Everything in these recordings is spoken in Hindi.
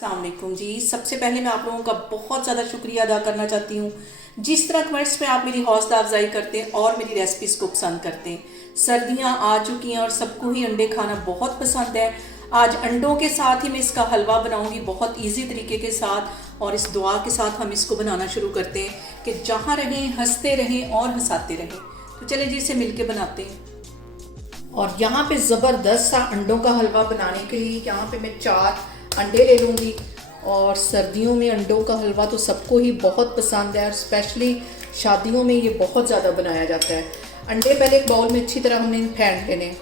अस्सलाम वालेकुम जी। सबसे पहले मैं आप लोगों का बहुत ज़्यादा शुक्रिया अदा करना चाहती हूँ जिस तरह कमेंट्स में आप मेरी हौसला अफजाई करते हैं और मेरी रेसिपीज़ को पसंद करते हैं। सर्दियाँ आ चुकी हैं और सबको ही अंडे खाना बहुत पसंद है। आज अंडों के साथ ही मैं इसका हलवा बनाऊंगी बहुत इजी तरीके के साथ, और इस दुआ के साथ हम इसको बनाना शुरू करते हैं कि जहाँ रहें हंसते रहें और हंसाते रहें। तो चलें जी, इसे मिलके बनाते हैं। और यहाँ पे ज़बरदस्त सा अंडों का हलवा बनाने के लिए यहाँ पे मैं 4 अंडे ले लूँगी। और सर्दियों में अंडों का हलवा तो सबको ही बहुत पसंद है और स्पेशली शादियों में ये बहुत ज़्यादा बनाया जाता है। अंडे पहले एक बाउल में अच्छी तरह हमने फेंट लेने।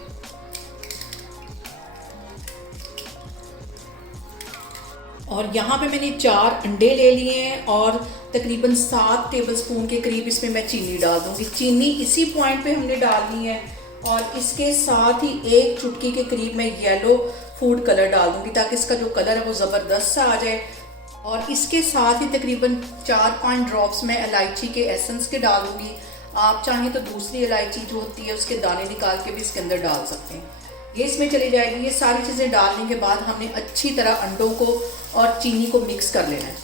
और यहाँ पे मैंने 4 अंडे ले लिए हैं और तकरीबन 7 टेबलस्पून के करीब इसमें मैं चीनी डाल दूँगी। चीनी इसी पॉइंट पे हमने डालनी है और इसके साथ ही 1 चुटकी के करीब मैं येलो फूड कलर डाल दूँगी ताकि इसका जो कलर है वो ज़बरदस्त सा आ जाए। और इसके साथ ही तकरीबन 4-5 ड्रॉप्स मैं इलायची के एसेंस के डाल दूँगी। आप चाहें तो दूसरी इलायची जो होती है उसके दाने निकाल के भी इसके अंदर डाल सकते हैं। ये इसमें चली जाएगी। ये सारी चीज़ें डालने के बाद हमने अच्छी तरह अंडों को और चीनी को मिक्स कर लेना है।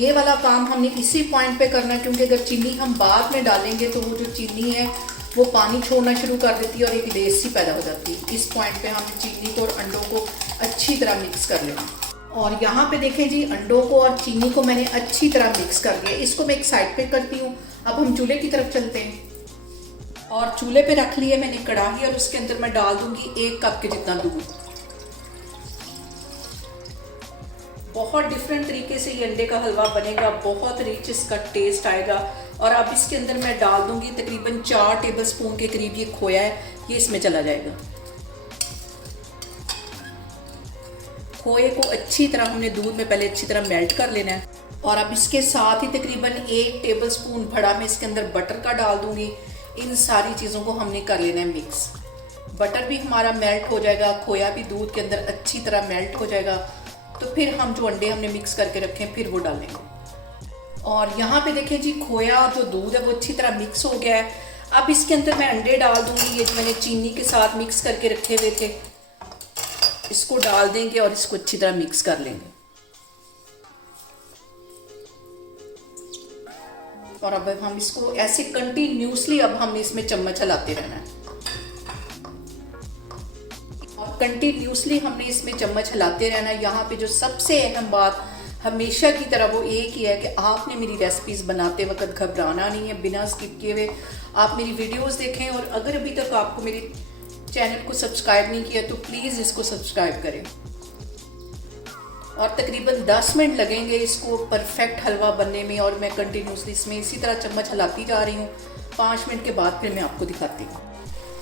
ये वाला काम हमने इसी पॉइंट पे करना है क्योंकि अगर चीनी हम बाद में डालेंगे तो वो जो चीनी है वो पानी छोड़ना शुरू कर देती है और एक लेस सी पैदा हो जाती है। इस पॉइंट पे हमने चीनी को और अंडों को अच्छी तरह मिक्स कर लेना। और यहाँ पे देखें जी, अंडों को और चीनी को मैंने अच्छी तरह मिक्स कर लिया। इसको मैं एक साइड पे करती हूँ। अब हम चूल्हे की तरफ चलते हैं। और चूल्हे पे रख लिया मैंने कढ़ाई और उसके अंदर मैं डाल दूंगी 1 कप के जितना दूध। बहुत डिफरेंट तरीके से ये अंडे का हलवा बनेगा, बहुत रिच इसका टेस्ट आएगा। और अब इसके अंदर मैं डाल दूंगी तकरीबन 4 टेबलस्पून के करीब ये खोया है, ये इसमें चला जाएगा। खोए को अच्छी तरह हमने दूध में पहले अच्छी तरह मेल्ट कर लेना है। और अब इसके साथ ही तकरीबन 1 टेबलस्पून भरा मैं इसके अंदर बटर का डाल दूंगी। इन सारी चीज़ों को हमने कर लेना है मिक्स। बटर भी हमारा मेल्ट हो जाएगा, खोया भी दूध के अंदर अच्छी तरह मेल्ट हो जाएगा। तो फिर हम जो अंडे हमने मिक्स करके रखे हैं फिर वो डालेंगे। और यहाँ पे देखें जी, खोया और जो दूध है वो अच्छी तरह मिक्स हो गया है। अब इसके अंदर मैं अंडे डाल दूंगी, ये जो मैंने चीनी के साथ मिक्स करके रखे हुए थे, इसको डाल देंगे और इसको अच्छी तरह मिक्स कर लेंगे। और अब हम इसको ऐसे कंटिन्यूसली अब हम इसमें चम्मच चलाते रहना है। और कंटिन्यूसली हमने इसमें चम्मच हिलाते रहना है। यहाँ पे जो सबसे अहम बात हमेशा की तरह वो एक ही है कि आपने मेरी रेसिपीज़ बनाते वक्त घबराना नहीं है। बिना स्किप किए हुए आप मेरी वीडियोस देखें। और अगर अभी तक आपको मेरे चैनल को सब्सक्राइब नहीं किया तो प्लीज़ इसको सब्सक्राइब करें। और तकरीबन 10 मिनट लगेंगे इसको परफेक्ट हलवा बनने में। और मैं कंटिन्यूसली इसमें इसी तरह चम्मच हिलाती जा रही हूँ। 5 मिनट के बाद फिर मैं आपको दिखाती हूँ।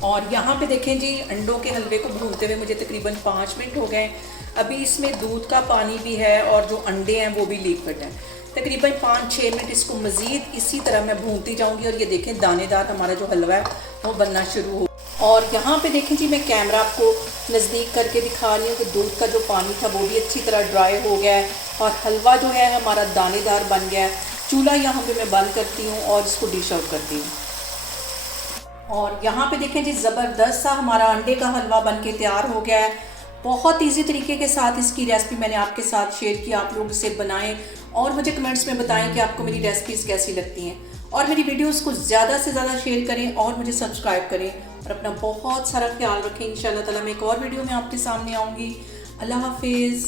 और यहाँ पे देखें जी, अंडों के हलवे को भूनते हुए मुझे तकरीबन 5 मिनट हो गए। अभी इसमें दूध का पानी भी है और जो अंडे हैं वो भी लिक्विड हैं। तकरीबन 5-6 मिनट इसको मज़ीद इसी तरह मैं भूनती जाऊँगी। और ये देखें दानेदार हमारा जो हलवा है वो बनना शुरू हो। और यहाँ पे देखें जी, मैं कैमरा आपको नज़दीक करके दिखा रही हूँ कि दूध का जो पानी था वो भी अच्छी तरह ड्राई हो गया है और हलवा जो है हमारा दानेदार बन गया है। चूल्हा यहाँ पे मैं बंद करती हूँ और इसको डिश आउट करती हूँ। और यहाँ पे देखें जी, ज़बरदस्त सा हमारा अंडे का हलवा बनके तैयार हो गया है। बहुत इजी तरीके के साथ इसकी रेसिपी मैंने आपके साथ शेयर की। आप लोग इसे बनाएं और मुझे कमेंट्स में बताएं कि आपको मेरी रेसिपीज़ कैसी लगती हैं। और मेरी वीडियोस को ज़्यादा से ज़्यादा शेयर करें और मुझे सब्सक्राइब करें। और अपना बहुत सारा ख्याल रखें। इंशाल्लाह ताला मैं एक और वीडियो में आपके सामने आऊँगी। अल्लाह हाफिज़।